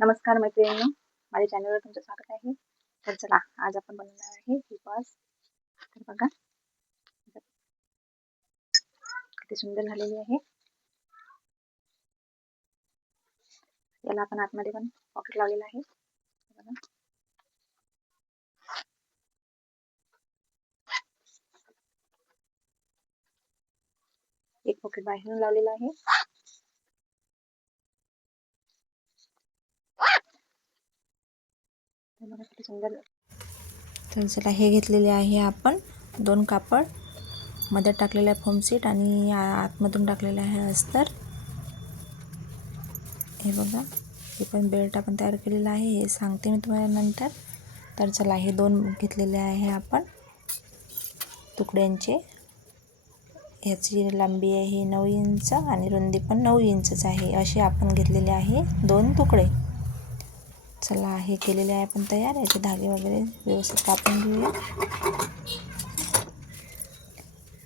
नमस्कार मैत्रिणींनो, माझ्या चॅनलवर तुमचं स्वागत आहे. तर चला, आज आपण बनवणार आहे ही बॉस. तर बघा किती सुंदर झालेली आहे. याला आपण आतमध्ये पण पॉकेट लावलेलं आहे. बघा एक पॉकेट बाहेरून लावलेलं आहे. बघा किती सुंदर. तर चला, हे घेतलेले आहे आपण 2 कापड, मध्ये टाकलेला आहे फोम सीट आणि आतमधून टाकलेला आहे अस्तर. हे बघा, हे पण बेल्ट आपण तयार केलेला आहे, हे सांगते मी तुम्हाला नंतर. तर चला, हे 2 घेतलेले आहे आपण तुकड्यांचे. ह्याची लांबी आहे 9 इंच आणि रुंदी पण 9 इंचच आहे. असे आपण घेतलेले आहे 2 तुकडे. चला, हे केलेले आहे आपण तयार. याचे धागे वगैरे व्यवस्थित कापून घेऊया.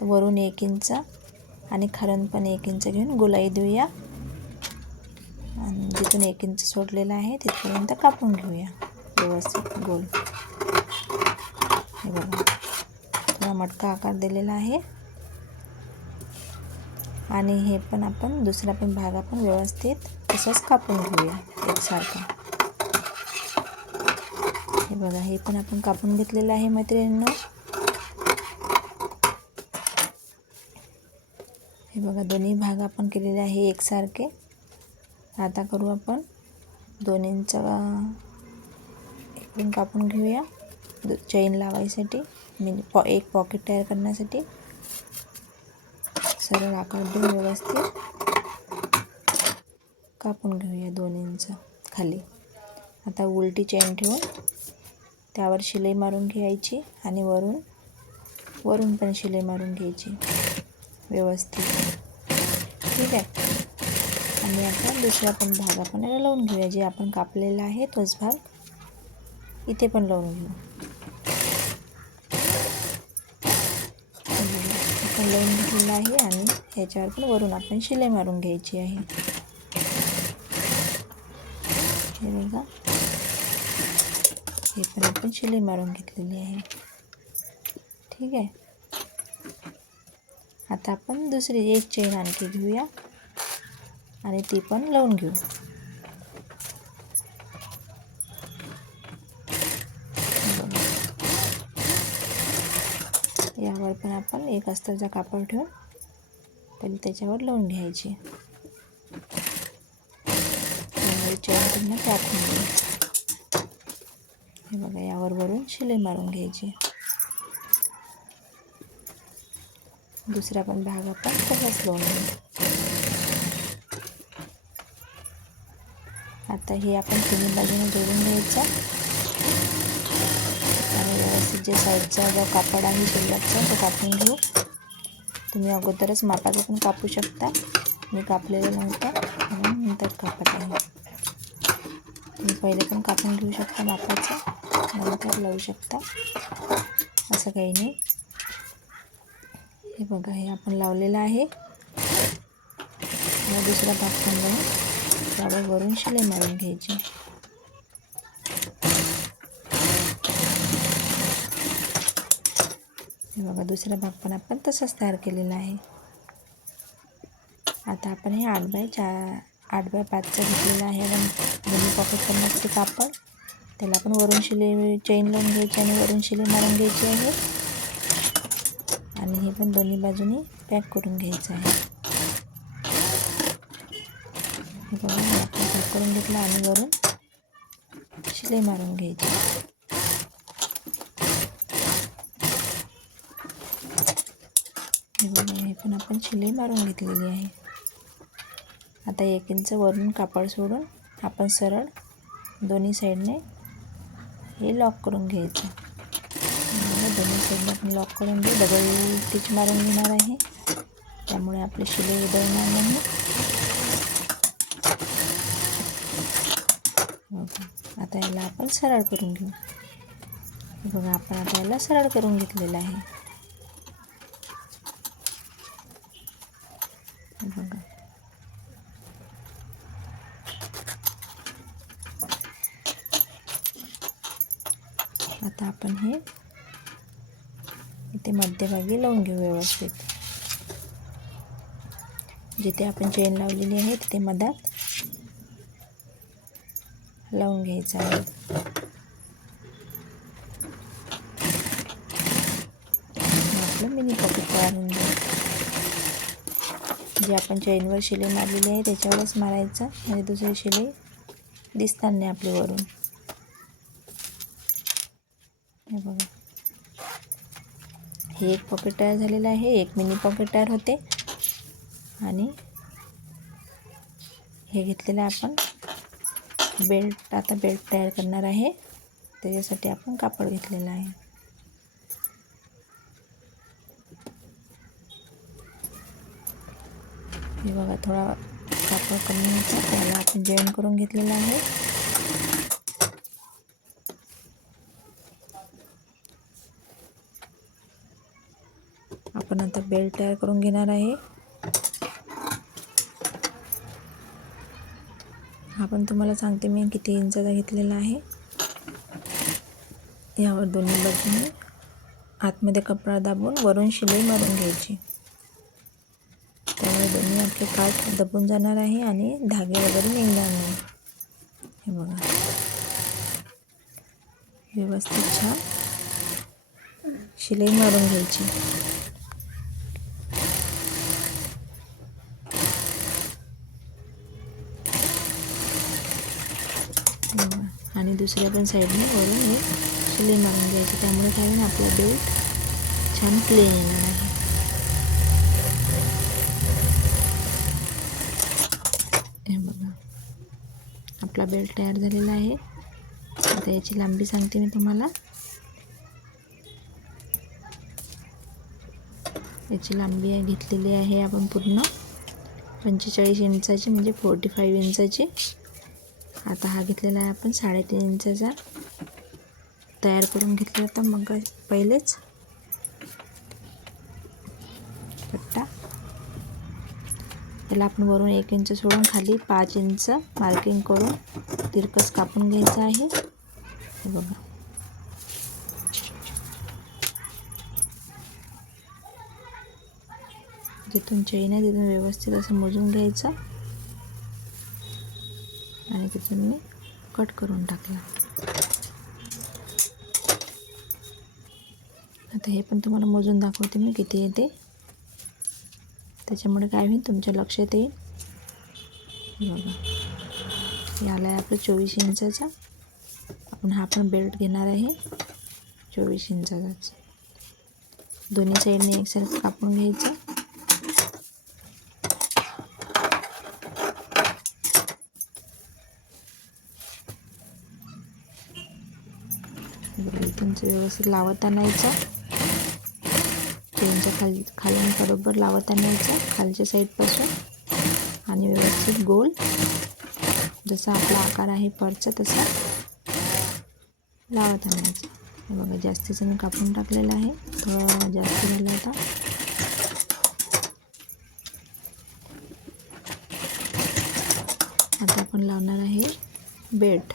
तर वरून 1 इंच आणि खालून पण 1 इंच घेऊन गोलाई देऊया आणि जिथून 1 इंच सोडलेला आहे तिथपर्यंत कापून घेऊया व्यवस्थित गोल. हे बघा, थोडा मटका आकार दिलेला आहे आणि हे पण आपण दुसरा पण भाग आपण व्यवस्थित तसंच कापून घेऊया एकसारखा. हे बघा, हे पण आपण कापून घेतलेलं आहे मैत्रिणींनो. हे बघा, दोन्ही भाग आपण केलेले आहे एकसारखे. आता करू आपण 2 इंच इकडून कापून घेऊया चेन लावायसाठी, एक पॉकेट तयार करण्यासाठी. सरळ आकार देऊन व्यवस्थित कापून घेऊया 2 इंच खाली. आता उलटी चेन ठेवून त्यावर शिलाई मारून घ्यायची आणि वरून पण शिलाई मारून घ्यायची व्यवस्थित. ठीक आहे. आणि आता दुसरा पण भाग आपण याला लावून घेऊया. जे आपण कापलेला आहे तोच भाग इथे पण लावून घेऊ. आपण लावून घेतलेला आहे आणि ह्याच्यावर पण वरून आपण शिलाई मारून घ्यायची आहे. हे बघा, हे पण आपण शिलाई मारून घेतलेली आहे. ठीक आहे. आता आपण दुसरी एक चेन आणखी घेऊया आणि ती पण लावून घेऊ. यावर पण आपण एक अस्तरचा कापड ठेवून पहिले त्याच्यावर लावून घ्यायची. चेन पुन्हा टाकून घेऊ. हे बघा, यावर वरून शिलाई मारून घ्यायची. दुसरा पण भाग आपण तसाच लावून घेऊ. आता हे आपण तिन्ही बाजूने जोडून घ्यायचं आणि व्यवस्थित जे साईडचा जो कापड आहे शिल्लकचा तो कापून घेऊ. तुम्ही अगोदरच मापाचं पण कापू शकता. मी कापलेलं नव्हतं म्हणून नंतर कापत आहे. तुम्ही पहिले पण कापून घेऊ शकता मापाचं, नंतर लावू शकता, असं काही नाही. हे बघा, हे आपण लावलेलं आहे. मग दुसरा भाग पण लावून त्यावर वरून शिलाई मारून घ्यायची. हे बघा, दुसरा भाग पण आपण तसाच तयार केलेला आहे. आता आपण हे 8x5चं घेतलेलं आहे दोन्ही पॉकेट करण्यासाठी कापड. त्याला आपण वरून शिलाई चेन लावून घ्यायची आणि वरून शिलाई मारून घ्यायची आहे आणि हे पण दोन्ही बाजूनी पॅक करून घ्यायचं आहे. हे बघा, आपण पॅक करून घेतलं आणि वरून शिलाई मारून घ्यायची. हे बघा, हे पण आपण शिलाई मारून घेतलेली आहे. आता 1 इंच वरून कापड सोडून आपण सरळ दोन्ही साईडने हे लॉक करून घ्यायचं. दोन्ही साईडने आपण लॉक करून घेऊ. डबल स्टिच मारून घेणार आहे, त्यामुळे आपली शिलाई उधळणार नाही. आता याला आपण सरळ करून घेऊ. हे बघा, आपण आता याला सरळ करून घेतलेलं आहे. हे बघा, आता आपण हे इथे मध्यभागी लावून घेऊ व्यवस्थित. जिथे आपण चेन लावलेली आहे तिथे मधात लावून घ्यायचं आहे. आपलं मिनी पॉकेट तयार होऊन जाईल. जे आपण चेनवर शिलाई मारलेली आहे त्याच्यावरच मारायचं आणि दुसरी शिलाई दिसणार नाही आपली वरून. हे बघा, हे एक पॉकेट तयार झालेलं आहे, एक मिनी पॉकेट तयार होते. आणि हे घेतलेलं आपण बेल्ट, आता बेल्ट तयार करणार आहे त्याच्यासाठी आपण कापड घेतलेलं आहे. हे बघा, थोडा कापड कमी होता त्याला आपण जॉईन करून घेतलेला आहे. आपण आता बेल्ट तयार करून घेणार आहे. हा पण तुम्हाला सांगते मी किती इंचाचा घेतलेला आहे. यावर दोन्ही बाजूने आतमध्ये कपडा दाबून वरून शिलाई मारून घ्यायची. त्यामुळे दोन्ही आपले पार्ट दबून जाणार आहे आणि धागे वगैरे निघणार नाही. हे बघा, व्यवस्थित छान शिलाई मारून घ्यायची. आणि दुसऱ्या पण साईडने वरून एक शिलाई मारून घ्यायची. त्यामुळे काय होईल, आपला बेल्ट छान प्लेन येणार आहे. हे बघा, आपला बेल्ट तयार झालेला आहे. आता याची लांबी सांगते मी तुम्हाला. याची लांबी घेतलेली आहे आपण पूर्ण 45 इंचाची, म्हणजे 45 इंचाची. आता हा घेतलेला आहे आपण 3.5 इंचाचा तयार करून घेतला होता मग पहिलेच पट्टा. त्याला आपण वरून 1 इंच सोडून खाली 5 इंच मार्किंग करून तिरकस कापून घ्यायचं आहे. हे बघा, जिथून चेन आहे तिथून व्यवस्थित असं मोजून घ्यायचं आणि तिथून मी कट करून टाकला. आता हे पण तुम्हाला मोजून दाखवते मी किती येते, त्याच्यामुळे काय होईल तुमच्या लक्षात येईल. बघा, याला आहे आपलं 24 इंचाचा. आपण हा पण बेल्ट घेणार आहे 24 इंचाचाच. दोन्ही साईडने एकसारखं कापून घ्यायचं. इथून व्यवस्थित लावत आणायचं. चेनच्या खालून बरोबर लावत आणायचं खालच्या साईडपासून आणि व्यवस्थित गोल जसा आपला आकार आहे पर्सचा तसा लावत आणायचं. हे बघा, जास्तीचं मी कापून टाकलेलं आहे, थोडा जास्त झाला होता. आता आपण लावणार आहे बेल्ट.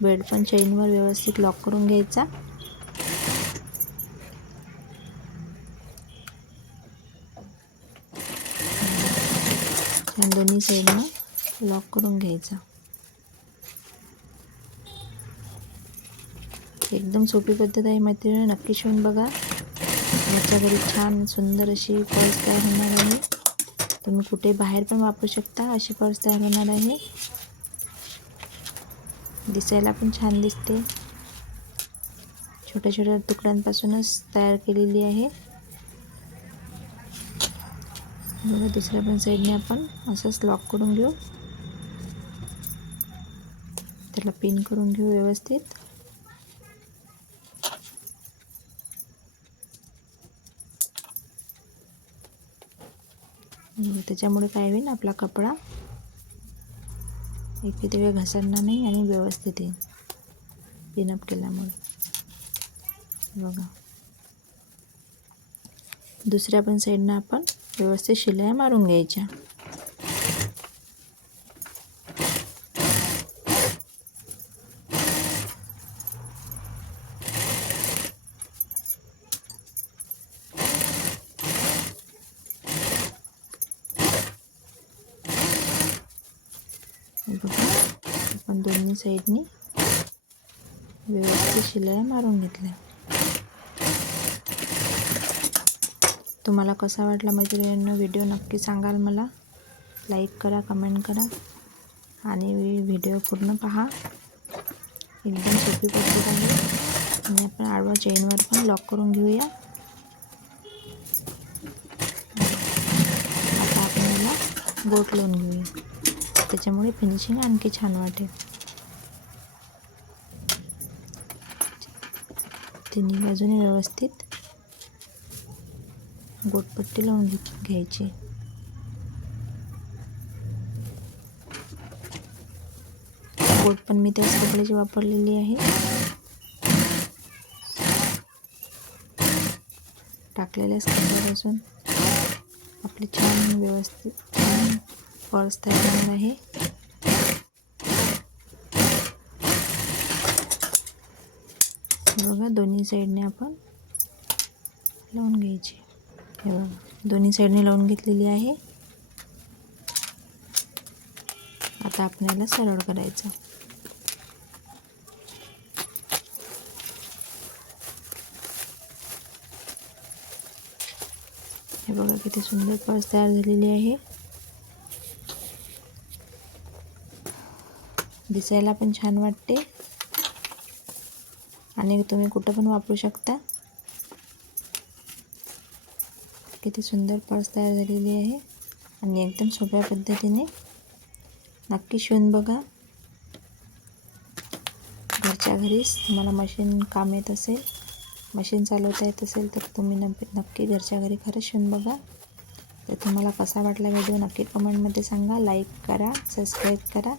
बेल्ट पण चेनवर व्यवस्थित लॉक करून घ्यायचा. आणि दोन्ही साईडनं लॉक करून घ्यायचा. एकदम सोपी पद्धत आहे मैत्रिणी, नक्की शिवून बघा. माझ्या घरी छान सुंदर अशी पर्स तयार होणार आहे. तुम्ही कुठे बाहेर पण वापरू शकता. अशी पर्स तयार होणार आहे. दिसायला पण छान दिसते. छोट्या छोट्या तुकड्यांपासूनच तयार केलेली आहे. बघा, दुसऱ्या पण साईडने आपण असंच लॉक करून घेऊ. त्याला पिन करून घेऊ व्यवस्थित. त्याच्यामुळे काय होईल, आपला कपडा एक वेळ घसरणार नाही आणि व्यवस्थित येईल पिनअप केल्यामुळे. बघा, दुसऱ्या पण साईडनं आपण व्यवस्थित शिलाई मारून घ्यायच्या. बघा, आपण दोन्ही साईडनी व्यवस्थित शिलाई मारून घेतल्या. तुम्हाला कसा वाटला मैत्रिणींनो व्हिडिओ नक्की सांगाल मला. लाईक करा, कमेंट करा आणि व्हिडिओ पूर्ण पहा. एकदम सोपी पद्धत आहे. आणि आपण आडवा चेनवर पण लॉक करून घेऊया. आता आपण याला बोट लावून घेऊया, त्याच्यामुळे फिनिशिंग आणखी छान वाटेल. तिन्ही बाजूने व्यवस्थित बोटपट्टी लावून घ्यायची. बोट पण मी त्याच कपड्याची वापरलेली आहे. टाकलेल्याच कपड्यापासून आपली छान व्यवस्थित पर्स तयार होणार आहे. बघा, दोन्ही साईडने आपण लावून घ्यायची. हे बघा, दोन्ही साईडने लावून घेतलेली आहे. आता आपल्याला सरळ करायचं. हे बघा, किती सुंदर पर्स तयार झालेली आहे. दिसायला पण छान वाटते आणि तुम्ही कुठं पण वापरू शकता. किती सुंदर पर्स तयार झालेली आहे आणि एकदम सोप्या पद्धतीने. नक्की शिवून बघा. घरच्या घरीच तुम्हाला मशीन काम येत असेल, मशीन चालवता येत असेल तर तुम्ही नक्की घरच्या घरी खरंच शिवून बघा. तर तुम्हाला कसा वाटला व्हिडिओ नक्की कमेंटमध्ये सांगा. लाईक करा, सबस्क्राईब करा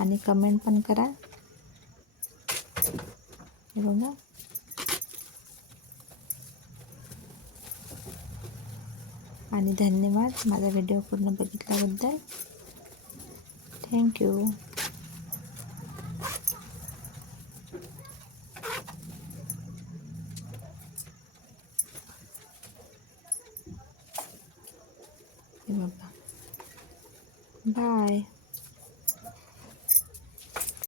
आणि कमेंट पण करा. हे बघा, आणि धन्यवाद माझा व्हिडिओ पूर्ण बघितल्याबद्दल. थँक्यू. हे बघा, बाय.